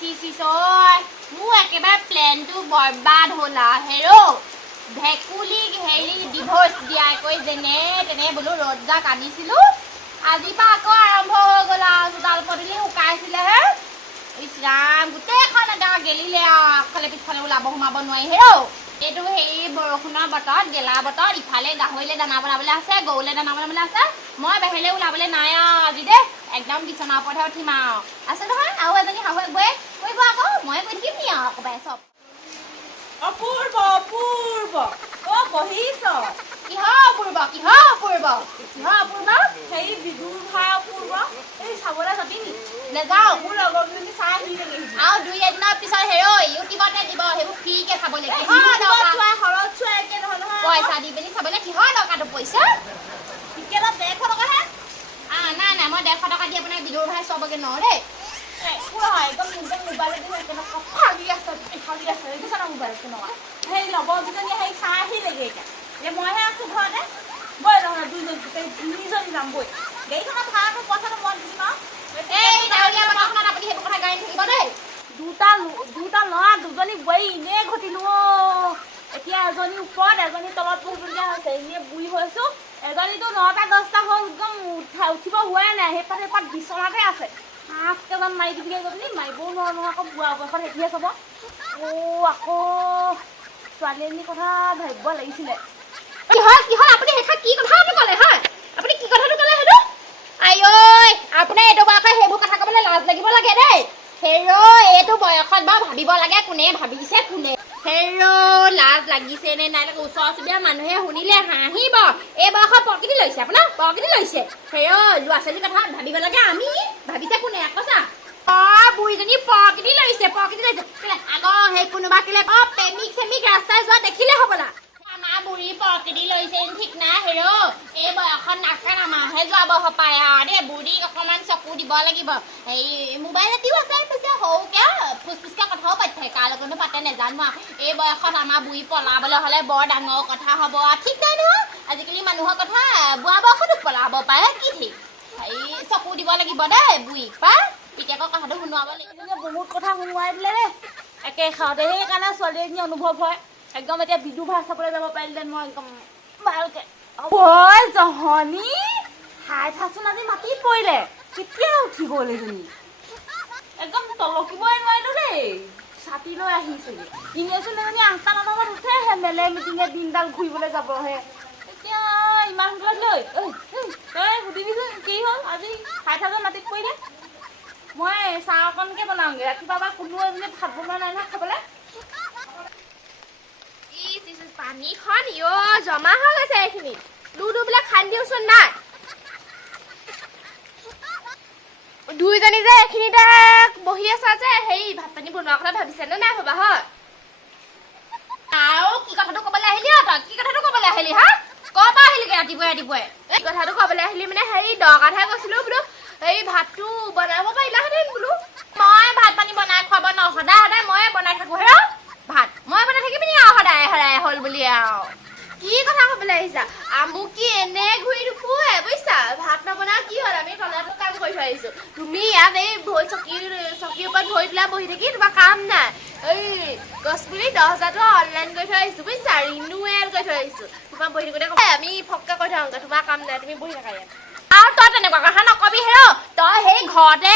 মোৰ একেবাৰে প্লেনটো বৰবাদ হ'ল হেৰো ভেকুলিক হেৰি ডিভোৰ্চ দিয়াকৈ যেনে তেনে বোলো ৰ'দজাক আনিছিলোঁ আজিৰ পৰা আকৌ আৰম্ভ হৈ গ'ল আৰু চোতাল পদূলি শুকাইছিলেহে ইছৰাম গোটেইখন এটা গেলিলে আৰু আগফালে পিছফালে ওলাব সোমাব নোৱাৰি হেৰো এইটো হেৰি বৰষুণৰ বতৰত গেলা বতৰত ইফালে গাহৰিলে দানা বনাবলৈ আছে গৰুলে দানা বনাবলৈ আছে মই বাহিৰলৈ ওলাবলৈ নাই আৰু আজি দেই একদম বিচনাৰ ওপৰতহে উঠিম আৰু আছে নহয় আৰু এজনী শাহুৱেক বৌয়ে কৰিব আকৌ ময়ে কৰি থাকিম নি আৰু ক'বাই চব অপূৰ্ব অপূৰ্ব অ বহিছ কিহৰ অপূৰ্ব সেই বিদুৰভা অপূৰ্ব এই চাবলৈ যাবি নি নেযাওঁ মোৰ লগৰজনী চাই আহিলে আৰু দুই এদিনৰ পিছত হেৰো ইউটিউবতে দিব সেইবোৰ ফ্ৰীকে চাবলৈ পইচা দি পিনি চাবলৈ কিহৰ দৰকাৰটো পইচা টিকেটত 150 টকাহে নাই মই 150 টকা দি আপোনাক বিদুৰ ভাই চাবগৈ নোৱাৰো দেই একদম মোবাইলত ফালি আছে দেখিছা না মোবাইলত কেনেকুৱা সেই লগৰজনী সেই চাই আহিলেগৈ এতিয়া মইহে আছোঁ ঘৰতে বৈ নহয় দুইজনী যাম বৈ গাড়ীখনৰ ভাড়াটো পইচাটো মই দিম আৰু এই ডাৱৰীয়া বতৰখনত আপুনি সেইবোৰ কথা গাড়ী থাকিব দেই দুটা ল'ৰা দুজনী বোৱাৰী এনেই ঘটিলোঁ এতিয়া এজনী ওপৰত এজনী তলত বহিবলগীয়া হৈছে এনেই বুঢ়ী হৈছোঁ এজনীতো 9টা 10টা হ'ল একদম উঠিব হোৱাই নাই সেইপাত বিচনাতে আছে 5 কেজন মাৰি দিবি যদি মাৰিবও নোৱাৰো নহয় আকৌ বুঢ়া বয়সত সেইটোহে চাব আকৌ ছোৱালী এজনীৰ কথা ভাবিব লাগিছিলে কিহৰ আপুনি সেইষা কি কথাটো ক'লে হয় আপুনি কি কথাটো ক'লে সেইটো আইঐ আপোনাৰ এইটো বয়সত সেইবোৰ কথা ক'বলৈ লাজ লাগিব লাগে দেই হেৰো এইটো বয়সত বাৰু ভাবিব লাগে কোনে ভাবিছে কোনে হেৰো লাজ লাগিছে নে নাই ওচৰ চুবুৰীয়া মানুহে শুনিলে হাঁহিব এই বয়সত প্ৰকৃতি লৈছে আপোনাৰ প্ৰকৃতি লৈছে হেৰো ল'ৰা ছোৱালীৰ কথা ভাবিব লাগে আমি ভাবিছে কোনে আকৌ চা বুঢ়ীজনী প্ৰকৃতি লৈছে আগৰ সেই কোনোবা কিলে প্ৰেমিক ৰাস্তাই যোৱা দেখিলে হ'বলা আমাৰ বুঢ়ী প্ৰকৃতি লৈছে ঠিক নাই হেৰো এই বয়সত নাকান আমাৰহে যোৱাব পায় দেই বুঢ়ীক অকণমান চকু দিব লাগিব এই মোবাইল এটিও আছে পিছে সৰুকে ফুচফুচকে কথাও পাতি থাকে কাৰ লগতো পাতে নেজানো এই বয়সত আমাৰ বুঢ়ী পলাবলৈ হ'লে বৰ ডাঙৰ কথা হ'ব ঠিক নাই নহয় আজিকালি মানুহৰ কথা বুঢ়া বয়সতো পলাব পাৰে কি ঠিক এই চকু দিব লাগিব দেই বুঢ়ীক পাই পিতেকৰ কথাটো শুনোৱাব লাগিব বহুত কথা শুনোৱাই দিলে দেই একে খাওঁতে সেইকাৰণে ছোৱালী এজনী অনুভৱ হয় একদম এতিয়া বিদু ভাই চাবলৈ যাব পাৰিলে মই একদম ভালকে ঐ জহনী হাই থাচোন আজি মাটিত পৰিলে কেতিয়া উঠিব এজনী একদম তলকিবই নোৱাৰিলো দেই ছাতি লৈ আহিছেগে ইনেচোন এজনী 8টা 9টা মানত উঠেহে মেলে মিটিঙে দিনডাল ঘূৰিবলৈ যাবহে এতিয়া ইমান সোনকালে লৈ তই সুধিবিচোন কি হ'ল আজি হাই থাচোন মাটিত পৰিলে মই চাহ অকণকে বনাওঁগে ৰাতিপুৱা বা কোনো এজনী ভাত বনোৱা নাই নহয় খাবলৈ পানীখন জমা হৈ গৈছে এইখিনি বিলাক খান্দি দিওঁচোন নাই দুইজনী যে এইখিনিতে বহি আছা যে সেই ভাত পানী বনোৱাৰ কথা ভাবিছে নে নাই ভবা হয় আৰু কি কথাটো ক'বলৈ আহিলি তই কি কথাটো ক'বলৈ আহিলি হা ক'ৰ পৰা আহিলিগে ৰাতিপুৱাই এই কথাটো ক'বলৈ আহিলি মানে হেৰি দৰকাৰহে কৈছিলোঁ বোলো এই ভাতটো বনাব পাৰিলাহেঁতেন বোলো মই ভাত পানী বনাই খুৱাব নোৱাৰো সদায় ময়ে বনাই থাকো হে ভাত মই বনাই থাকিবি নি আৰু সদায় হ'ল বুলি আৰু কি কথা ক'বলৈ আহিছা আমুক কি এনে ঘূৰি নুফুৱে বুজিছা ভাত নবনাও কি হ'ল আমি তলাটো কাম কৰি থৈ আহিছো তুমি ইয়াত এই চকীৰ ওপৰত ভৰি পেলাই বহি থাকি তোমাৰ কাম নাই এই গছ পুলি 10,000 অনলাইন কৰি থৈ আহিছো বুজিছা ৰিনুৱেল কৰি থৈ আহিছো তোমাৰ বহি থাকোঁতে আমি ফক্কা কৰি থাকোঁ তোমাৰ কাম নাই তুমি বহি থাকা ইয়াত আৰু তই তেনেকুৱা কথা নকবি হেৰ তই সেই ঘৰতে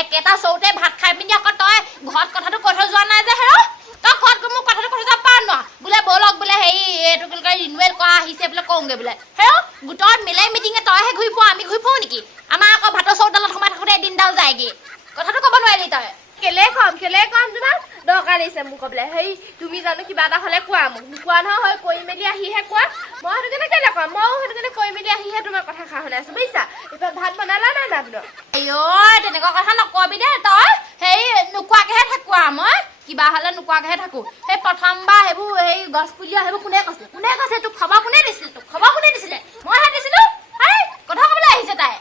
একেটা চৌতে ভাত খাই পিনি আকৌ তই ঘৰত কথাটো কৈ থৈ যোৱা নাই যে হেৰ তই ঘৰত মোক কথাটো কৈ যাব পাৰ ন বোলে ব'লক বোলে হেৰি এইটো কি কয় ৰিনুৱেল কৰা আহিছে বোলে কওঁগে বোলে হেৰ গোটত মিলাই মিটিঙে তইহে ঘূৰি ফুৰ আমি ঘূৰি ফুৰো নেকি আমাৰ আকৌ ভাতৰ চৌডালত সোমাই থাকোঁতে এদিনডাল যায়গে কথাটো ক'ব নোৱাৰিলি তই কেলে কম তোমাৰ দৰকাৰ দিছে মোক ক'বলৈ হেৰি তুমি জানো কিবা এটা হ'লে কোৱা মোক নোকোৱা নহয় হয় কৰি মেলি আহিহে কোৱা মই সেইটো কাৰণে কেলে ক'ম ময়ো সেইটো কাৰণে কৰি মেলি আহিহে তোমাৰ কথা শুনি আছো বুজিছা এতিয়া ভাত বনালা নাই বোলো তেনেকুৱা কথা নকবি দে তই হেৰি নোকোৱাকেহে থাকো মই কিবা হ'লে নোকোৱাকেহে থাকো সেই প্ৰথমবাৰ সেইবোৰ সেই গছ পুলিয়া সেইবোৰ কোনে কৈছে তোক খবৰ কোনে দিছিলে মইহে দিছিলো কথা ক'বলৈ আহিছে তাই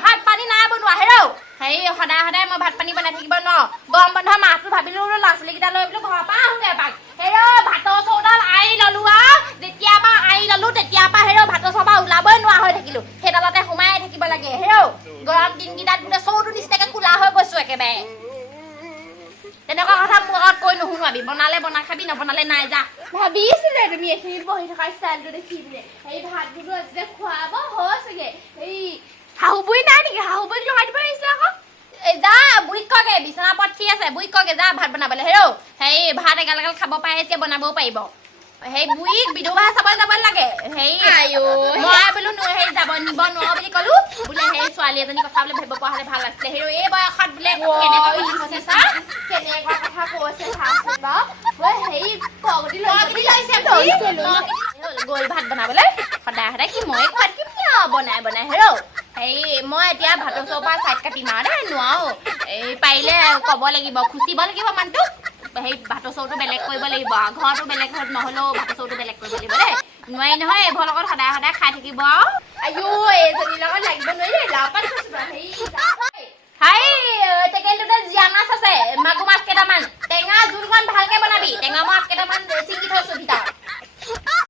ভাত পানী নাই বনোৱা হেৰৌ হেৰি সদায় মই ভাত পানী বনাই থাকিব নোৱাৰো গৰম বন্ধ মাহটো ভাবিলো ল'ৰা ছোৱালীকেইটা লৈ বোলো ঘৰৰ পৰা আহোঁগে এপাক হেৰৌ ভাতৰ চৌডাল আৰি ল'লো আৰু যেতিয়াৰ আৰি ল'লো তেতিয়াৰ পৰা হেৰৌ ভাতৰ চৌডাল ওলাবই নোৱাৰা হৈ থাকিলো সেইডালতে সোমাই থাকিব লাগে হেৰৌ গৰম দিনকেইটাত বোলে চৌটো নিচিনাকে কোলা হৈ গৈছো একেবাৰে তেনেকুৱা কথা মোৰ আগত কৈ নুশুনাবি বনালে বনাই খাবি নবনালে নাই যা ভাবিছিলে তুমি এইখিনিত বহি থকা ষ্টাইলটো দেখি পিনে এই ভাতবোৰতো আজিতে খুৱাব হৈছেগে এই শাহু বুঢ়ী নাই নেকি শাহু বুঢ়ী লগাই দিব লাগিছিলে আকৌ যা বুঢ়ীক কগে বিচনা পত ঠিক আছে বুঢ়ীক কগে যা ভাত বনাবলৈ হেৰৌ সেই ভাত এগাল এগাল খাব পাৰে এতিয়া বনাবও পাৰিব সেই বুঢ়ীক বিধৱা চাবলৈ যাব লাগে সেই মই বোলো সেই যাব নিব নোৱাৰো বুলি ক'লো বোলে সেই ছোৱালী এজনী কথা বোলে ভাবিব পৰা হ'লে ভাল আছিলে হেৰৌ এই বয়সত বোলে কেনেকুৱা কথা কৈছে চাচোন বাৰু হেৰি কগতি লৈছে গ'ল ভাত বনাবলৈ সদায় সদায় কি মই খোৱাত কি বনাই বনাই হেৰৌ হেৰি মই এতিয়া ভাতৰ চৌপা চাইড কাটিম আৰু দেই নোৱাৰো এই পাৰিলে ক'ব লাগিব খুচিব লাগিব মানুহটোক সেই ভাতৰ চৌটো বেলেগ কৰিব লাগিব ঘৰটো বেলেগ ঘৰত নহ'লেও ভাতৰ চৌটো বেলেগ কৰিব লাগিব দেই নোৱাৰি নহয় এইবোৰৰ লগত সদায় সদায় খাই থাকিব আৰু এইজনীৰ লগত লাগিব নোৱাৰি লাপাত হাই টেকেলটোতে জীয়া মাছ আছে মাগুৰ মাছ কেইটামান টেঙা জোলকণ ভালকে বনাবি টেঙা মাছ কেইটামান ছিঙি থৈছো ভিতৰত